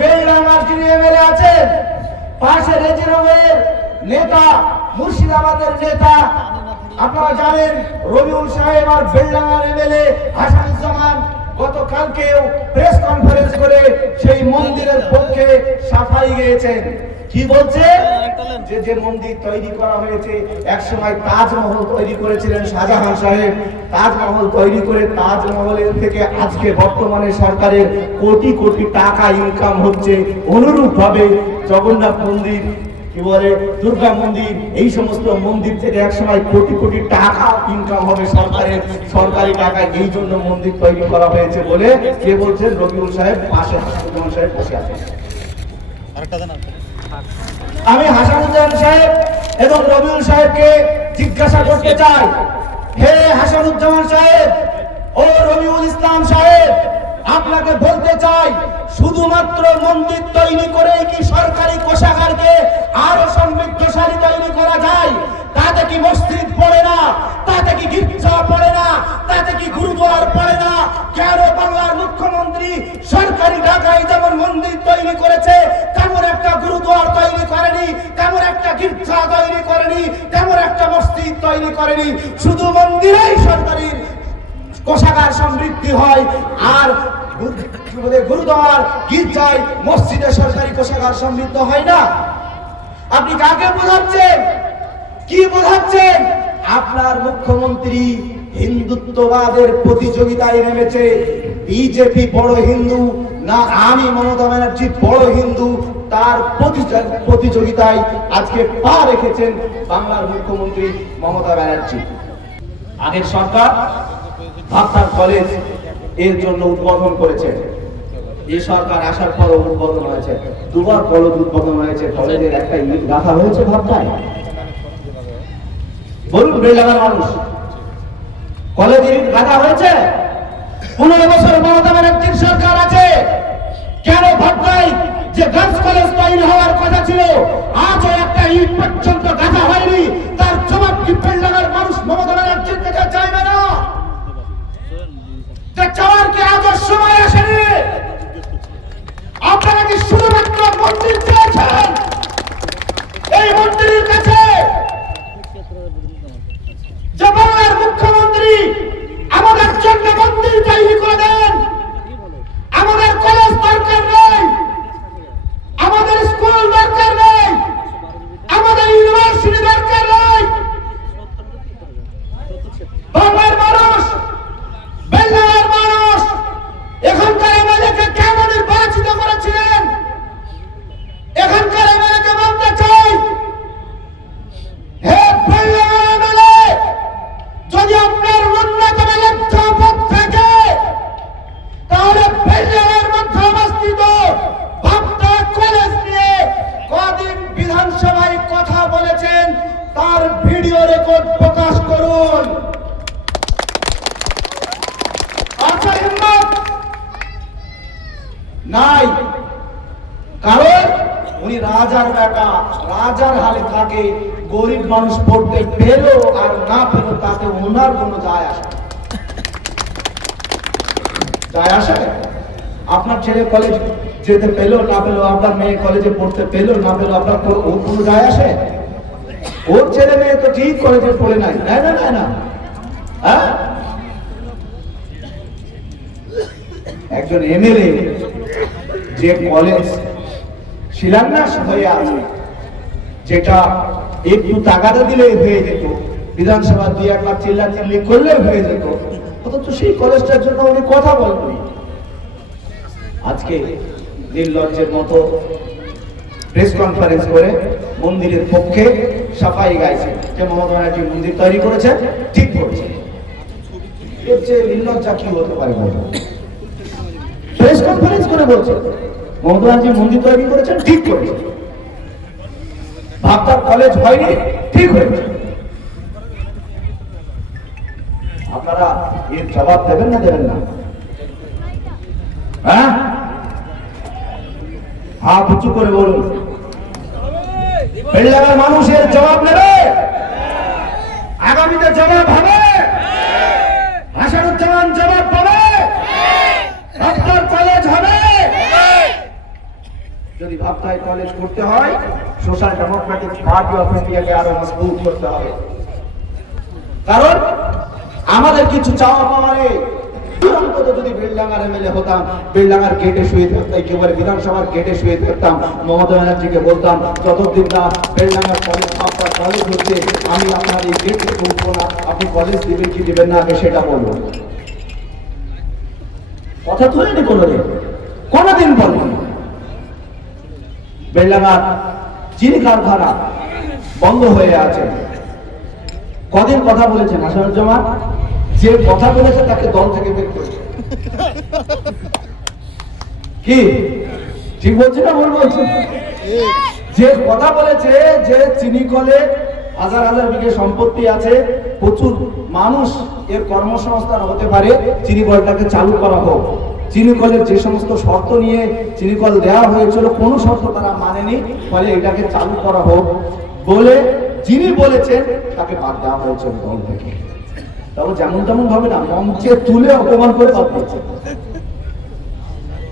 বেলডাঙ্গার যিনি এমএলএ আছেন, পাশে রেজিনগরের নেতা, মুর্শিদাবাদের নেতা, আপনারা জানেন রবিউল সাহেব আর বেলডাঙ্গার এমএলএ হাসানুজ্জামান গতকালকেও প্রেস কনফারেন্স করে সেই মন্দিরের পক্ষে সাফাই গেয়েছেন। কি বলছে? যে মন্দির তৈরি করা হয়েছে, একসময় তাজমহল তৈরি করেছিলেন শাহজাহান সাহেব, তাজমহল তৈরি করে তাজমহলের থেকে আজকে বর্তমানে সরকারের কোটি কোটি টাকা ইনকাম হচ্ছে। অনুরূপ ভাবে জগন্নাথ মন্দির, কি বলে দুর্গা মন্দির, এই সমস্ত মন্দির থেকে একসময় কোটি কোটি টাকা ইনকাম হবে সরকারের, সরকারি টাকায়। এই জন্য মন্দির তৈরি করা হয়েছে বলে কে বলছেন? রবিউল সাহেব, পাশে হাসানুজ্জামান সাহেব বসে আছেন। আমি হাসানুজ্জামান সাহেব এবং রবিউল সাহেবকে জিজ্ঞাসা করতে চাই, হে হাসানুজ্জামান সাহেব ও রবিউল ইসলাম সাহেব, আপনাকে বলতে চাই, শুধুমাত্র মন্দির তৈরি করেই কি সরকারি কোষাগারকে আরো সমৃদ্ধশালী তৈরি করা যায়? তাতে কি মসজিদ পড়ে না? তাতে কি গির্জা পড়ে না? তাতে কি গুরুদ্বার পড়ে না? কেন বাংলার মুখ্যমন্ত্রী সরকারি টাকায় যেমন মন্দির তৈরি করেছে, তেমন একটা গুরুদ্বার তৈরি করেনি, তেমন একটা গির্জা তৈরি করেনি, তেমন একটা মসজিদ তৈরি করেনি? শুধু মন্দিরেই সরকারি কোষাগার সমৃদ্ধি হয়, আর গুরুদ্বার, গির্জায়, মসজিদে সরকারি কোষাগার সমৃদ্ধ হয় না। আপনি কাকে বোঝাচ্ছেন? কি বোঝাচ্ছেন? আপনার মুখ্যমন্ত্রী হিন্দুত্ববাদের প্রতিযোগিতায় নেমেছে। বিজেপি বড় হিন্দু না আমি মমতা ব্যানার্জি বড় হিন্দু, তার প্রতিযোগিতায় আজকে পা রেখেছেন বাংলার মুখ্যমন্ত্রী মমতা ব্যানার্জি। আগের সরকার ভাবতার কলেজ এর জন্য উদ্বোধন করেছে, এই সরকার আসার পর উদ্বোধন হয়েছে, দুবার কলেজ উদ্বোধন হয়েছে। কলেজের একটা ইট গাঁথা হয়েছে ভাবতায়? বলুন বেলডাঙ্গার মানুষ, কলেজের ইট গাঁথা হয়েছে? 15 বছর মমতা ব্যানার্জির সরকার আছে, কেন ভাবতায় যে গার্লস কলেজ তৈরি হওয়ার কথা ছিল আজও একটা ইট পর্যন্ত গাঁথা হয়নি? তার জবাব কি বেলডাঙ্গার মানুষ মমতা ব্যানার্জির কাছে চাইবে না? চাওয়ার কি আজও সময় আসেনি? আপনারা কি শুধুমাত্র মন্দির চেয়েছেন? এই মন্দিরের কাছে যে বাংলার মুখ্যমন্ত্রী আমাদের জন্য মন্দির তৈরি করে দেন, আমাদের কলেজ দরকার নেই, আমাদের স্কুল দরকার নেই, আমাদের ইউনিভার্সিটি দরকার নেই। বাংলার মানুষ, বেলডাঙ্গার মানুষ এখানকার এমএলএকে কেন নির্বাচিত করেছিলেন? এখানকার এমএলএকে বলতে চাই, হে বেলডাঙ্গার এমএলএ, যদি আপনার ন্যূনতম লক্ষ্যবোধ থাকে তাহলে বেলডাঙ্গার মধ্যে অবস্থিত ভাবতা কলেজ নিয়ে কদিন বিধানসভায় কথা বলেছেন তার ভিডিও রেকর্ড প্রকাশ করুন। নাই, কারণ উনি রাজার বেটা, রাজার হালে থাকে। গরিব মানুষ পড়তে পেলো আর না পেলো তাতে ওনার কোনো যায় আসে? আপনার ছেলে কলেজ যেতে পেলো না পেলো, আপনার মেয়ে কলেজে পড়তে পেলো না পেলো, আপনার ওর কোনো যায় আসে? ওর ছেলে মেয়ে তো ঠিক কলেজে পড়ে নাই, তাই না? না, হ্যাঁ, একজন এমএলএ যে কলেজ শিলান্যাস হয়ে আছে, যেটা একটু তাগাদা দিলে হয়ে যেত, বিধানসভা 2-1 লাখ চিল্লাচিল্লি করলে হয়ে যেত, অথচ সেই কলেজটার জন্য উনি কথা বলেননি। আজকে নির্লজ্জের মতো প্রেস কনফারেন্স করে মন্দিরের পক্ষে সাফাই গাইছে যে মমতা ব্যানার্জি মন্দির তৈরি করেছে, ঠিক করেছে। এর চেয়ে নির্লজ্জা কি হতে পারে? প্রেস কনফারেন্স করে বলছে মমতা ব্যানার্জি মন্দির তৈরি করেছেন, ঠিক করেছে। ভাবতার কলেজ হয়নি, ঠিক হয়েছে। আপনারা এর জবাব দেবেন না দেবেন না? হ্যাঁ, হাত উঁচু করে বলুন। বেলডাঙ্গার মানুষের জবাব নেবে, আগামীতে জবাব হবে। হাসানুজ্জামান জবাব পাবে, ভাবতার কলেজ হবে। যদি ভাবতে হয় কলেজ করতে হয়, সোশ্যাল ডেমোক্রেটিক পার্টি অফ ইন্ডিয়াকে আরো মজবুত করতে হবে। কারণ আমাদের কিছু চাওয়া পাওয়া নেই। অন্তত যদি বেলডাঙ্গার এমএলএ হতাম, বেলডাঙ্গার গেটে শুয়ে থাকতাম, একেবারে বিধানসভার গেটে শুয়ে থাকতাম, মমতা ব্যানার্জিকে বলতাম যতদিন না বেলডাঙ্গার কলেজ আপনার কলেজ হচ্ছে, আমি আপনার এই গেট থেকে উঠবো না, আপনি কলেজ দিবেন কি দিবেন না আগে সেটা বলবো। কথা তুলেনি কোনোদিন বলেনি। বেলডাঙ্গার চিনি কারখানা বন্ধ হয়ে আছে, কদিন কথা বলেছেন আসাদুজ্জামান? যে কথা বলেছে তাকে দল থেকে বের করেছে। কি ঠিক বলছি না ভুল বলছি? যে কথা বলেছে যে চিনি কলে হাজার হাজার বিঘে সম্পত্তি আছে, প্রচুর মানুষ এর কর্মসংস্থান হতে পারে, চিনি কলটাকে চালু করা হোক। চিনি কলের যে সমস্ত শর্ত নিয়ে চিনি কল দেওয়া হয়েছিল কোনো শর্ত তারা মানেনি, ফলে এটাকে চালু করা হোক বলে যিনি বলেছেন তাকে বাদ দেওয়া হয়েছে দল থেকে। তবে যেমন তেমন ভাবে না, মঞ্চে তুলে অপমান করে বাদ দিচ্ছে।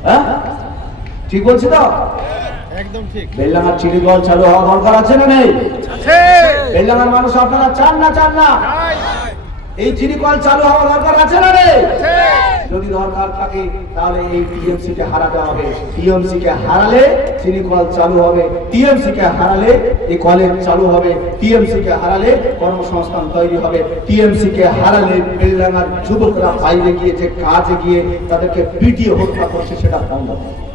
হ্যাঁ ঠিক বলছি তো? একদম ঠিক। বেলডাঙ্গার চিনি কল চালু হওয়া দরকার আছে না নেই? বেলডাঙ্গার মানুষ আপনারা চান না? এই চিনি কল চালু হওয়া দরকার আছে না নেই? যদি দরকার থাকে তাহলে এই টিএমসি কে হারাতে হবে। টিএমসি কে হারালে চিনি কল চালু হবে, টিএমসি কে হারালে এই কলেজ চালু হবে, টিএমসি কে হারালে কর্মসংস্থান তৈরি হবে, টিএমসি কে হারালে বেলডাঙ্গার যুবকরা বাইরে গিয়ে যে কাজে গিয়ে তাদেরকে পিটিয়ে হত্যা করছে সেটা বন্ধ হবে।